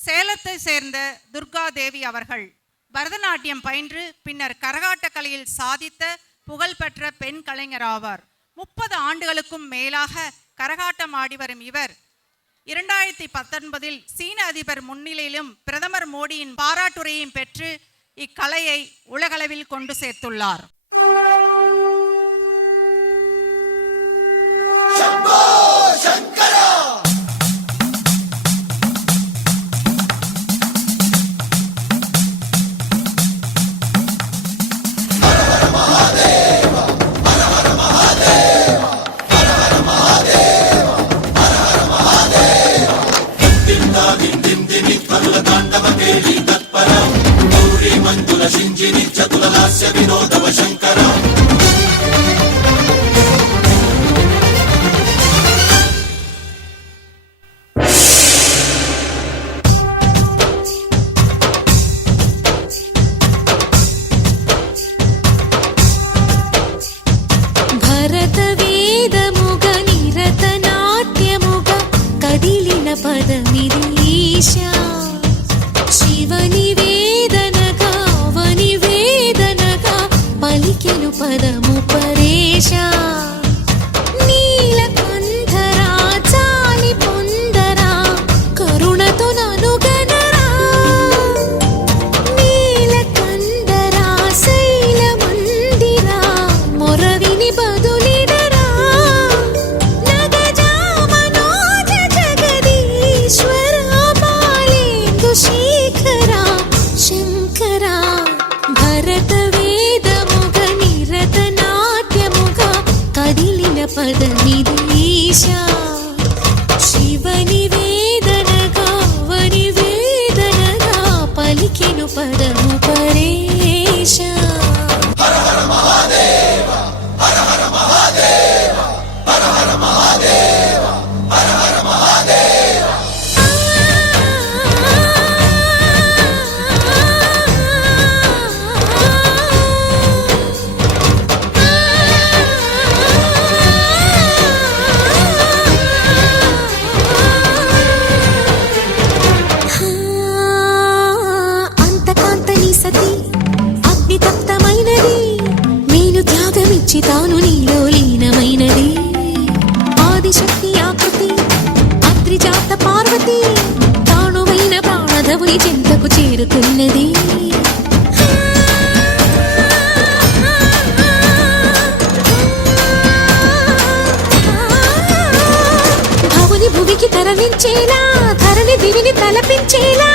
சேலத்தை சேர்ந்த துர்கா தேவி அவர்கள் பரதநாட்டியம் பயின்று பின்னர் கரகாட்ட கலையில் சாதித்த புகழ்பெற்ற பெண் கலைஞர் ஆவார். 30 ஆண்டுகளுக்கும் மேலாக கரகாட்டம் ஆடி வரும் இவர் 2019 சீன அதிபர் முன்னிலையிலும் பிரதமர் மோடியின் பாராட்டுரையும் பெற்று இக்கலையை உலகளவில் கொண்டு சேர்த்துள்ளார். తాను నీలో లీనమైనది ఆదిశక్తి ఆకృతి అత్రిజాత పార్వతి తానువైన ప్రాణధవుని చెంతకు చేరుతున్నది. భవుని భువికి తరలించేలా ధరణి దివిని తలపించేలా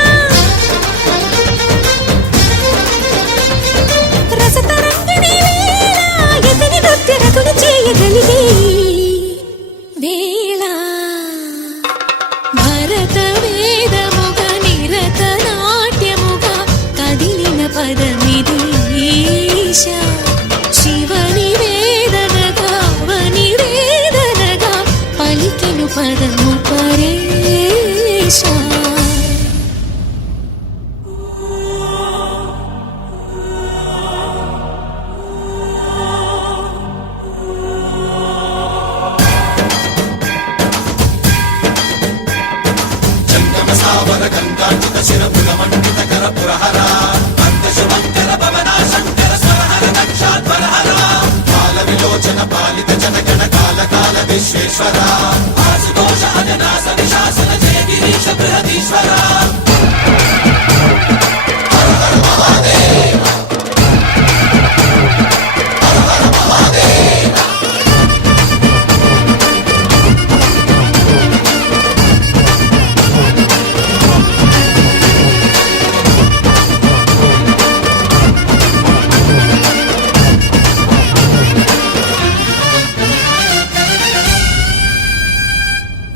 చేయగలిగే వేళ భరత వేదముగ నిరత నాట్యముగ కదిలిన పదమిది ఈశ శివని వేదనగా వని వేదనగా పలికెను పదము పరేశ.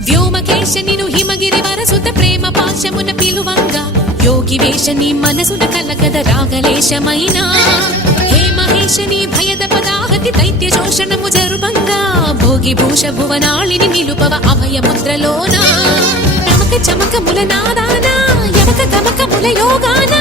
వ్యోమకేశనిను హిమగిరి వరసుత ప్రేమ పాశమున పిలువంగా యోగి వేషని మనసున కలగద రాగలేశమైన హే మహేశని భయద పదాహతి దైత్య శోషణము జరుబంగా భోగి భూష భువనాళిని నిలుపవ అభయముద్రలోన నమక చమకముల నాదాన యమక గమకముల యోగాన